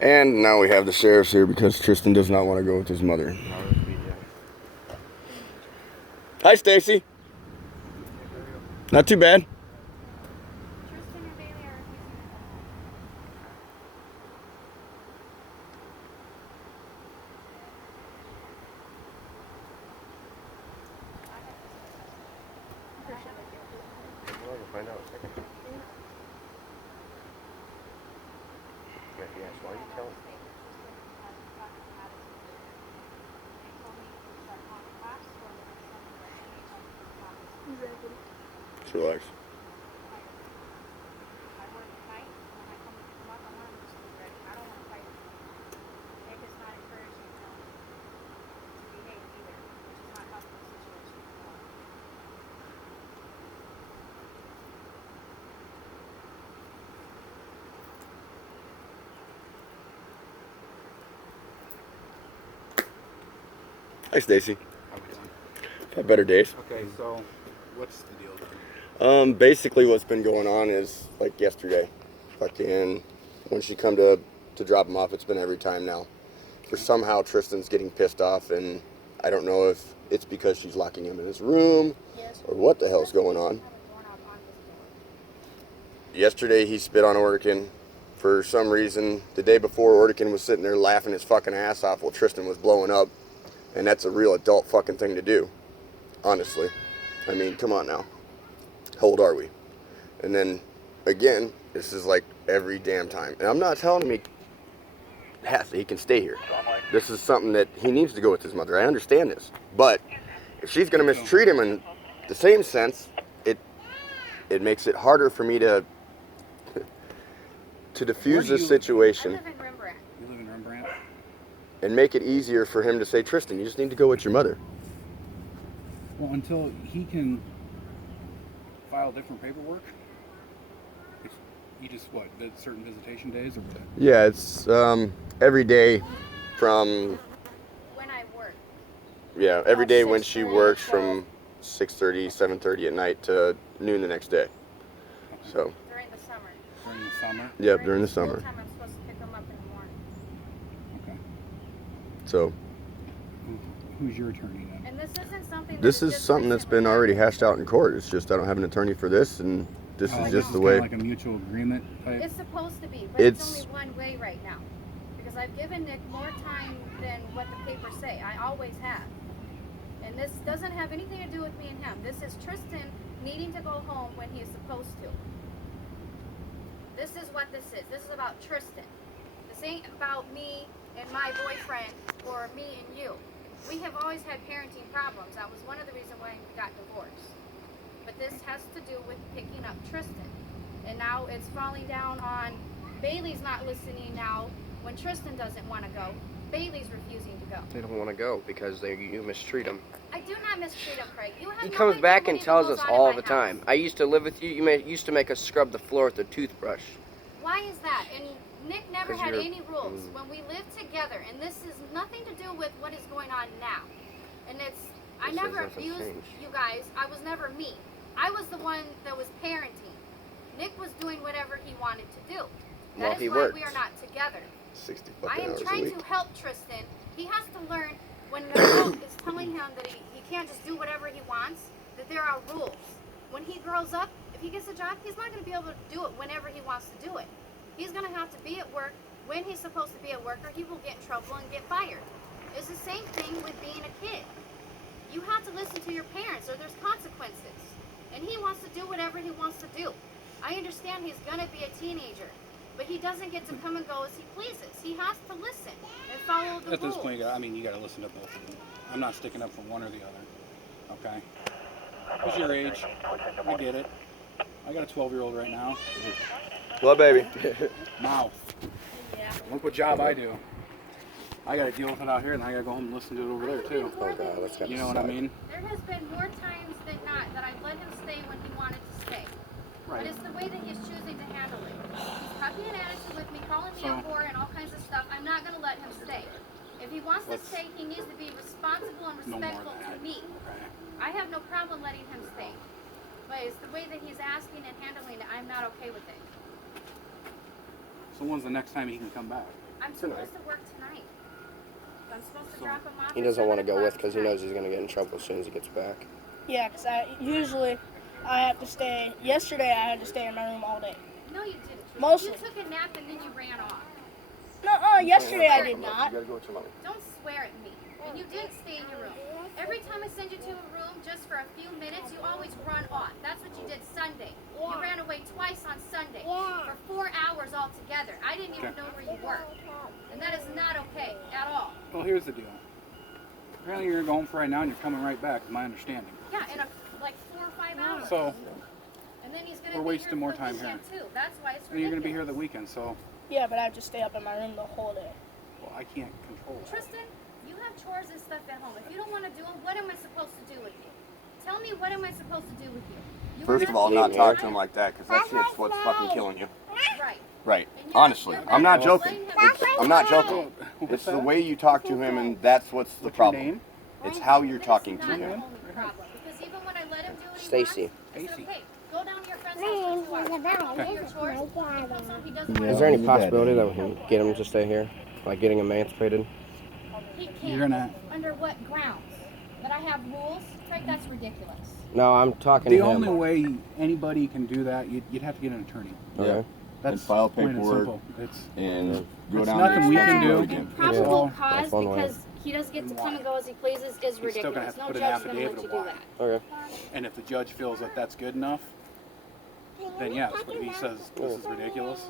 And now we have the sheriffs here because Tristan does not want to go with his mother. Hi, Stacy. Not too bad. Tristan and Bailey are refusing to go home. Find out. Yes, why are you telling? Just relax. I work at night. When I come up, I want to be ready. I don't want to fight. Nick is not encouraging them to behave either, which is not helping the situation at all. Hi, Stacy. How we doing? Had better days. Okay, so what's the deal then? Basically what's been going on is, like yesterday, fucking, when she come to drop him off, it's been every time now. For somehow Tristan's getting pissed off, and I don't know if it's because she's locking him in his room, or what the hell's going on. Yesterday he spit on Orkin. For some reason, the day before, Orkin was sitting there laughing his fucking ass off while Tristan was blowing up. And that's a real adult fucking thing to do. Honestly. I mean, come on now. How old are we? And then, again, this is like every damn time. And I'm not telling him he can stay here. This is something that he needs to go with his mother. I understand this. But if she's going to mistreat him in the same sense, it makes it harder for me to diffuse this situation. I live in Rembrandt. You live in Rembrandt? And make it easier for him to say, Tristan, you just need to go with your mother. Well, until he can file different paperwork? You just, what, the certain visitation days or what? Yeah, it's every day from... When I work. Yeah, every day when she works from 6:30, 7:30 at night to noon the next day. So... During the summer. During the summer? Yep, during the summer. Time I'm supposed to pick them up in the morning. Okay. So... Who's your attorney then? And this isn't something This is something that's been already hashed out in court. It's just I don't have an attorney for this, and this is just the way... Like a mutual agreement type? It's supposed to be, but it's only one way right now. Because I've given Nick more time than what the papers say. I always have. And this doesn't have anything to do with me and him. This is Tristan needing to go home when he is supposed to. This is what this is. This is about Tristan. This ain't about me and my boyfriend or me and you. We have always had parenting problems. That was one of the reasons why we got divorced. But this has to do with picking up Tristan. And now it's falling down on Bailey's not listening now when Tristan doesn't want to go. Bailey's refusing to go. They don't want to go because you mistreat them. I do not mistreat him, Craig. You have He no comes idea back what and even tells goes us on in all my the house. time. I used to live with you. You used to make us scrub the floor with a toothbrush. Why is that? And Nick never 'Cause had you're- any rules when we lived together, and this is nothing to do with what is going on now. And I This never doesn't abused change. you guys. I was never me. I was the one that was parenting. Nick was doing whatever he wanted to do. Well, That he is why worked. we are not together. 60 I fucking am hours a trying week. to help Tristan. He has to learn when the adult is telling him that he can't just do whatever he wants, that there are rules. When he grows up, if he gets a job, he's not going to be able to do it whenever he wants to do it. He's going to have to be at work when he's supposed to be at work, or he will get in trouble and get fired. It's the same thing with being a kid. You have to listen to your parents, or there's consequences. And he wants to do whatever he wants to do. I understand he's going to be a teenager, but he doesn't get to come and go as he pleases. He has to listen and follow the At this rules. point, you got to listen to both of them. I'm not sticking up for one or the other. Okay? Who's your age? I get it. I got a 12-year-old right now. Well, baby. Mouth. Yeah. Look what job I do. I got to deal with it out here, and I got to go home and listen to it over there, too. Oh, God, that's kind You of know what I mean? There has been more times than not that I've let him stay when he wanted to stay. But Right. it's the way that he's choosing to handle it. He's having an attitude with me, calling me a whore and all kinds of stuff. I'm not going to let him stay. If he wants to stay, he needs to be responsible and No more respectful of to that. me. Okay. I have no problem letting him stay. But it's the way that he's asking and handling it, I'm not okay with it. So when's the next time he can come back? I'm supposed to work tonight. I'm supposed to drop him off. He at doesn't want to 7 go with o'clock because he tonight. knows he's going to get in trouble as soon as he gets back. Yeah, because I have to stay. Yesterday I had to stay in my room all day. No, you didn't. Tristan. Mostly. You took a nap and then you ran off. No, yesterday I did not. You gotta go with your mommy. Don't swear at me. And you did stay in your room. Every time I send you to a room just for a few minutes, you always run off. That's what you did Sunday. You ran away twice on Sunday for 4 hours altogether. I didn't even know where you were. And that is not okay at all. Well, here's the deal. Apparently you're going home for right now and you're coming right back, is my understanding. Yeah, in like 4 or 5 hours. So, And then he's gonna we're be wasting here more for the time here. weekend too. That's why it's and you're going to be here ridiculous. the weekend, so, Yeah, but I have to stay up in my room the whole day. well, I can't control that. Tristan, you have chores and stuff at home. If you don't want to do them, what am I supposed to do with you? Tell me, what am I supposed to do with you? You First were of all, being not Yeah. talk to him like that, because that shit's what's fucking killing you. Right. Right. And you're- Honestly, you're I'm not right. joking. Blame him. I'm not joking. What's It's the that? way you talk to him, and that's what's the What's your problem. name? It's how you're That's talking to not him. the only problem. Because even when I let him do what he Stacy. wants, I said, Stacy. okay, go down to your friend's house for 2 hours. Go do your chores. He comes home, he does what Is there any possibility that we can get him to stay here? Like getting emancipated? he can't. You're gonna- Under what grounds? That I have rules? Craig, that's ridiculous. No, I'm talking The to him. only way anybody can do that, you'd have to get an attorney. Okay. That's file plain and paperwork. simple. It's And go It's down nothing there we and can do it do. again. Probable Yeah. cause That's one way. because he does get to come and go as he pleases is He's still gonna ridiculous. have to No put an judge is gonna let affidavit you of do why. that. Okay. And if the judge feels that that's good enough, then yes. But if he says this is ridiculous,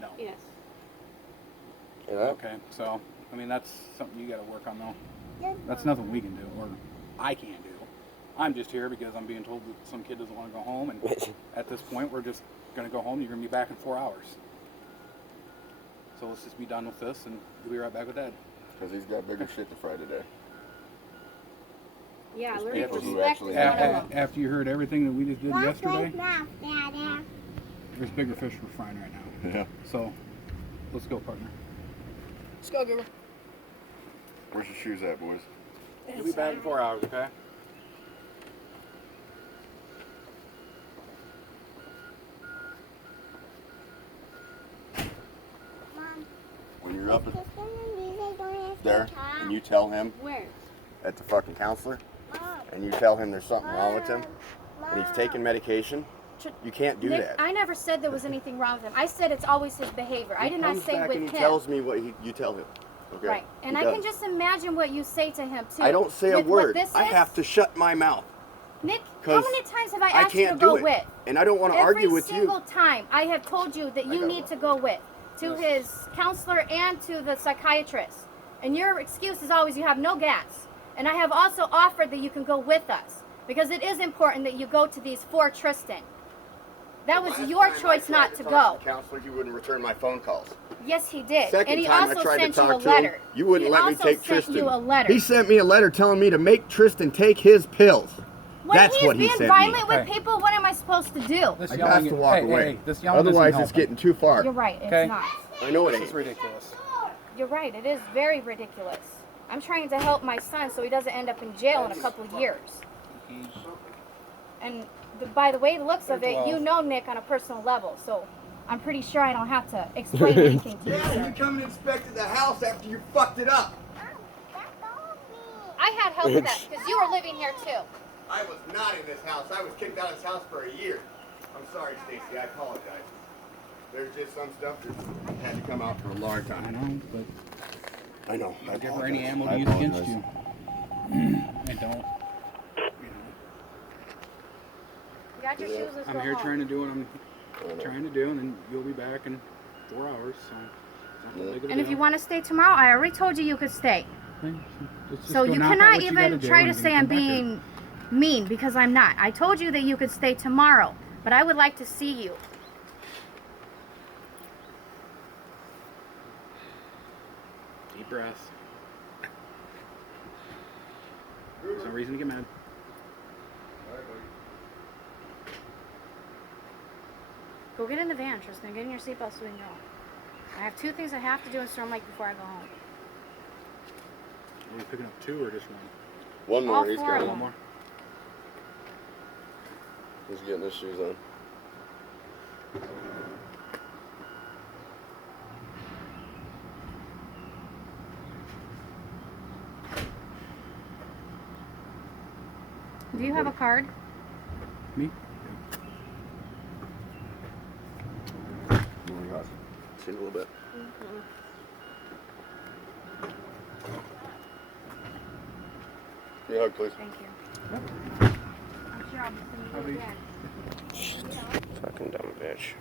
no. Yes. Yeah, that, Okay, so I mean that's something you got to work on though. That's nothing we can do, or I can't do. I'm just here because I'm being told that some kid doesn't want to go home, and at this point we're just gonna go home. You're gonna be back in 4 hours. So let's just be done with this, and we'll be right back with Dad. Because he's got bigger shit to fry today. Yeah, Just learning people who respect actually is have one of them. After you heard everything that we just did yesterday, there's bigger fish we're frying right now. Yeah. So let's go, partner. Let's go, Google. Where's your shoes at, boys? We'll be back in 4 hours, okay? When you're up there and you tell him Where? at the fucking counselor, and you tell him there's something wrong with him, and he's taking medication, you can't do Nick, that. I never said there was anything wrong with him. I said it's always his behavior. I He did not comes say back with and him. he tells me what you tell him. Okay. Right. And He I can does. just imagine what you say to him too. I don't say a With what word. this I is, have to shut my mouth. Nick, how 'cause many times have I I asked you to can't go do it, with? and I don't want to argue with Every single you. time I have told you that you got need one. to go with to his counselor and to the psychiatrist. And your excuse is always you have no gas. And I have also offered that you can go with us because it is important that you go to these for Tristan. That was Last your time I choice tried not to talk go. the counselor, he wouldn't return my phone calls. Yes, he did. Second and he time also I tried sent to you a talk to letter. him, you wouldn't He let me also take sent Tristan. you a letter. He sent me a letter telling me to make Tristan take his pills. When That's he's what he being sent violent me. with Hey. people, what am I supposed to do? This I yelling- got to walk hey, away. Hey, this yelling Otherwise, isn't it's helping. getting too far. You're right. It's Okay. not. I know it This is ain't. ridiculous. You're right. It is very ridiculous. I'm trying to help my son so he doesn't end up in jail in a couple of years. And by the way, the looks of it, you know Nick on a personal level, so I'm pretty sure I don't have to explain anything to you, Yeah, sir. you come and inspected the house after you fucked it up. I had help with that because you were living here too. I was not in this house. I was kicked out of this house for a year. I'm sorry, Stacy. I apologize. There's just some stuff that had to come out for a long I time. know, but I know. don't give her any apologize. ammo I to use against apologize. you. And don't. You got your shoes, let's I'm go here home. trying to do what I'm I know. trying to do, and then you'll be back in 4 hours. So it's not that big of a And if deal. you want to stay tomorrow, I already told you you could stay. Okay, let's just So go you knock out cannot what you gotta even do try and to then say come I'm back here. being mean because I'm not. I told you that you could stay tomorrow, but I would like to see you. Deep breath. There's no reason to get mad. Go get in the van, Tristan. Get in your seatbelt so we can go. I have 2 things I have to do in Storm Lake before I go home. Are you picking up 2 or just 1? One more. All He's 4 got of one them. more. He's getting his shoes on. Do you have a card? Me? Oh my God. See you in a little bit. Give me a hug, please. Thank you. I'm sure I'll be seeing you again. Fucking dumb bitch.